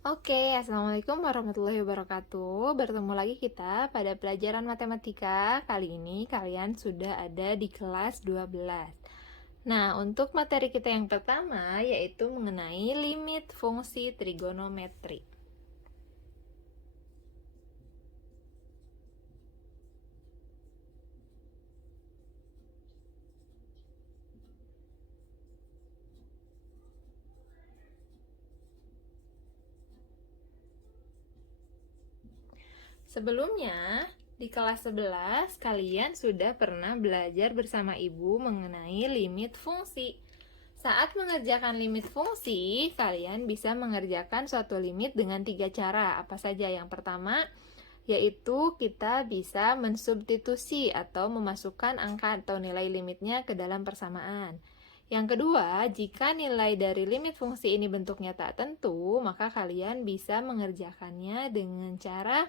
Oke, Assalamualaikum warahmatullahi wabarakatuh. Bertemu lagi kita pada pelajaran matematika. Kali ini kalian sudah ada di kelas 12. Nah, untuk materi kita yang pertama yaitu mengenai limit fungsi trigonometri. Sebelumnya, di kelas 11 kalian sudah pernah belajar bersama Ibu mengenai limit fungsi. Saat mengerjakan limit fungsi, kalian bisa mengerjakan suatu limit dengan 3 cara. Apa saja? Yang pertama, yaitu kita bisa mensubstitusi atau memasukkan angka atau nilai limitnya ke dalam persamaan. Yang kedua, jika nilai dari limit fungsi ini bentuknya tak tentu, maka kalian bisa mengerjakannya dengan cara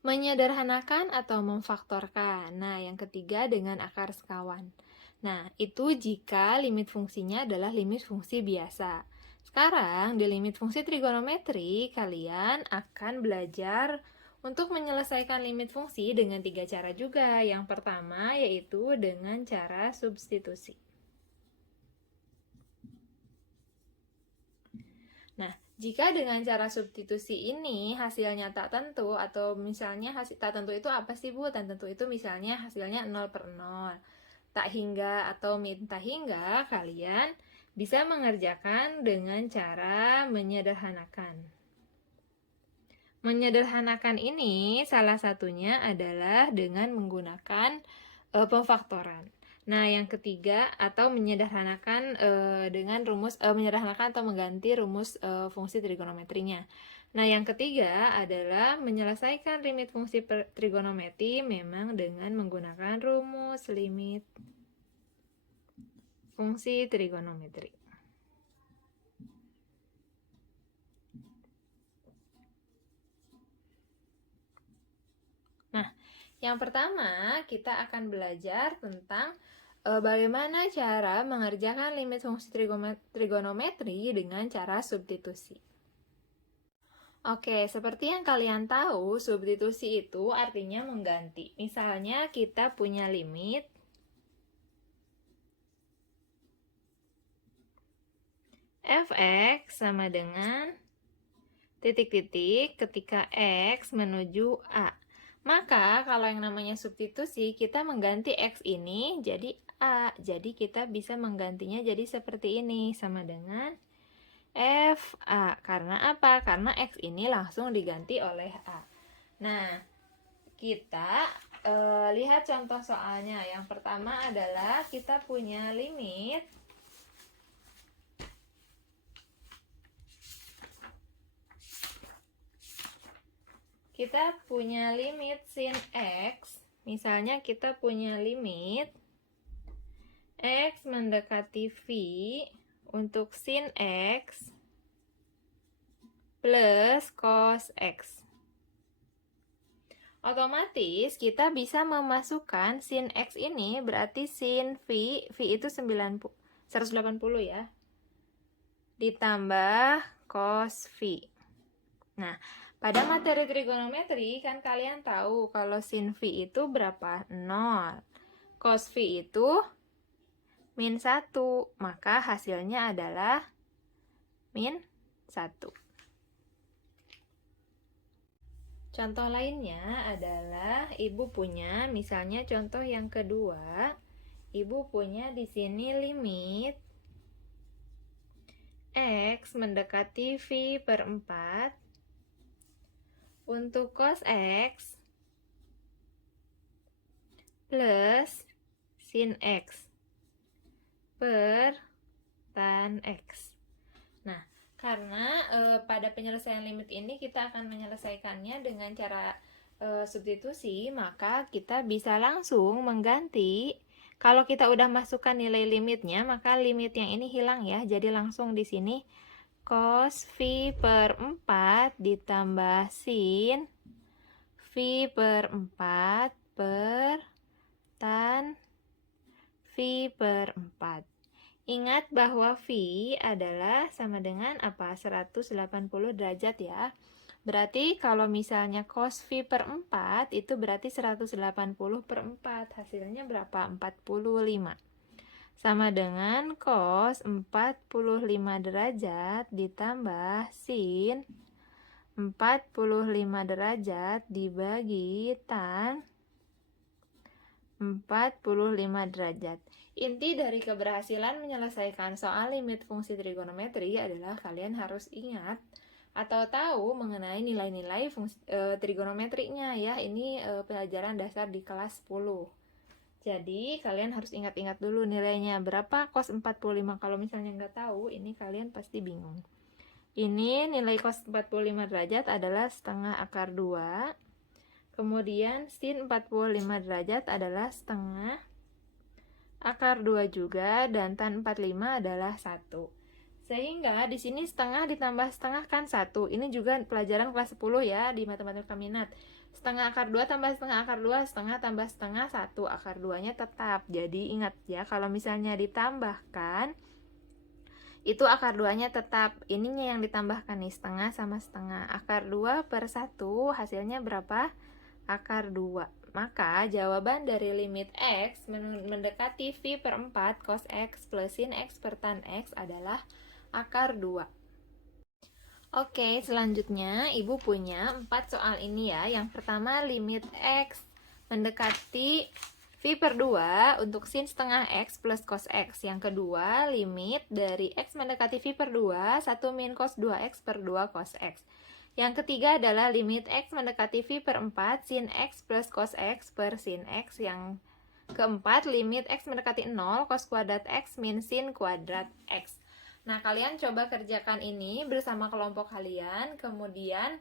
menyederhanakan atau memfaktorkan. Nah, yang ketiga dengan akar sekawan. Nah, itu jika limit fungsinya adalah limit fungsi biasa. Sekarang, di limit fungsi trigonometri, kalian akan belajar untuk menyelesaikan limit fungsi dengan 3 cara juga. Yang pertama, yaitu dengan cara substitusi. Nah, jika dengan cara substitusi ini hasilnya tak tentu, atau misalnya hasil tak tentu itu apa sih Bu? Tak tentu itu misalnya hasilnya 0/0. Tak hingga atau minta hingga, kalian bisa mengerjakan dengan cara menyederhanakan. Menyederhanakan ini salah satunya adalah dengan menggunakan pemfaktoran. Nah, yang ketiga atau menyederhanakan dengan rumus menyederhanakan atau mengganti rumus fungsi trigonometrinya. Nah, yang ketiga adalah menyelesaikan limit fungsi trigonometri memang dengan menggunakan rumus limit fungsi trigonometri. Nah, yang pertama kita akan belajar tentang bagaimana cara mengerjakan limit fungsi trigonometri dengan cara substitusi. Oke, seperti yang kalian tahu, substitusi itu artinya mengganti. Misalnya kita punya limit f(x) sama dengan titik-titik ketika x menuju a. Maka kalau yang namanya substitusi, kita mengganti x ini jadi a. Jadi kita bisa menggantinya jadi seperti ini, sama dengan FA. Karena apa? Karena X ini langsung diganti oleh A. Nah, kita lihat contoh soalnya. Yang pertama adalah kita punya limit sin X. Misalnya kita punya limit X mendekati V untuk sin X plus cos X. Otomatis kita bisa memasukkan sin X ini berarti sin V itu 180 ya. Ditambah cos V. Nah, pada materi trigonometri kan kalian tahu kalau sin V itu berapa? 0. Cos V itu min 1. Maka hasilnya adalah min 1. Contoh lainnya adalah Ibu punya, misalnya contoh yang kedua, Ibu punya di sini limit X mendekati V/4 untuk cos X plus sin X per tan X. Nah, karena pada penyelesaian limit ini kita akan menyelesaikannya dengan cara substitusi, maka kita bisa langsung mengganti. Kalau kita udah masukkan nilai limitnya, maka limit yang ini hilang ya. Jadi langsung di sini cos V/4 ditambah sin V/4 per tan V/4. Ingat bahwa phi adalah sama dengan apa? 180 derajat ya. Berarti kalau misalnya cos phi per 4 itu berarti 180 per 4. Hasilnya berapa? 45. Sama dengan cos 45 derajat ditambah sin 45 derajat dibagi tan 45 derajat. Inti dari keberhasilan menyelesaikan soal limit fungsi trigonometri adalah kalian harus ingat atau tahu mengenai nilai-nilai trigonometrinya ya. Ini pelajaran dasar di kelas 10. Jadi kalian harus ingat-ingat dulu nilainya berapa cos 45. Kalau misalnya nggak tahu, ini kalian pasti bingung. Ini nilai cos 45 derajat adalah setengah akar 2. Kemudian sin 45 derajat adalah setengah akar 2 juga, dan tan 45 adalah 1. Sehingga di sini setengah ditambah setengah kan 1. Ini juga pelajaran kelas 10 ya di matematika minat. Setengah akar 2 tambah setengah akar 2, setengah tambah setengah 1. Akar 2-nya tetap. Jadi ingat ya, kalau misalnya ditambahkan, itu akar 2-nya tetap. Ininya yang ditambahkan nih, setengah sama setengah. Akar 2 per 1 hasilnya berapa? Akar 2. Maka jawaban dari limit x mendekati phi per 4 cos x plus sin x per tan x adalah akar 2. Oke, selanjutnya Ibu punya 4 soal ini ya. Yang pertama limit x mendekati phi per 2 untuk sin setengah x plus cos x. Yang kedua limit dari x mendekati phi per 2 1 min cos 2x per 2 cos x. Yang ketiga adalah limit x mendekati phi per 4 sin x plus cos x per sin x. Yang keempat limit x mendekati 0 cos kuadrat x min sin kuadrat x. Nah, kalian coba kerjakan ini bersama kelompok kalian, kemudian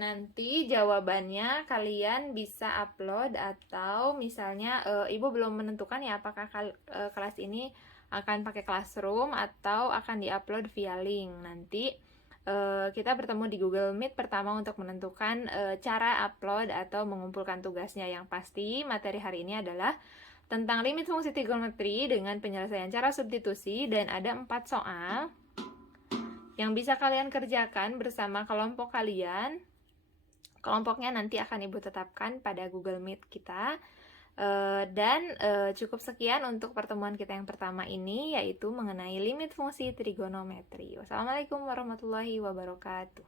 nanti jawabannya kalian bisa upload, atau misalnya Ibu belum menentukan ya apakah kelas ini akan pakai classroom atau akan diupload via link. Nanti kita bertemu di Google Meet pertama untuk menentukan cara upload atau mengumpulkan tugasnya. Yang pasti materi hari ini adalah tentang limit fungsi trigonometri dengan penyelesaian cara substitusi, dan ada 4 soal yang bisa kalian kerjakan bersama kelompok kalian. Kelompoknya nanti akan Ibu tetapkan pada Google Meet kita. Dan cukup sekian untuk pertemuan kita yang pertama ini, yaitu mengenai limit fungsi trigonometri. Wassalamualaikum warahmatullahi wabarakatuh.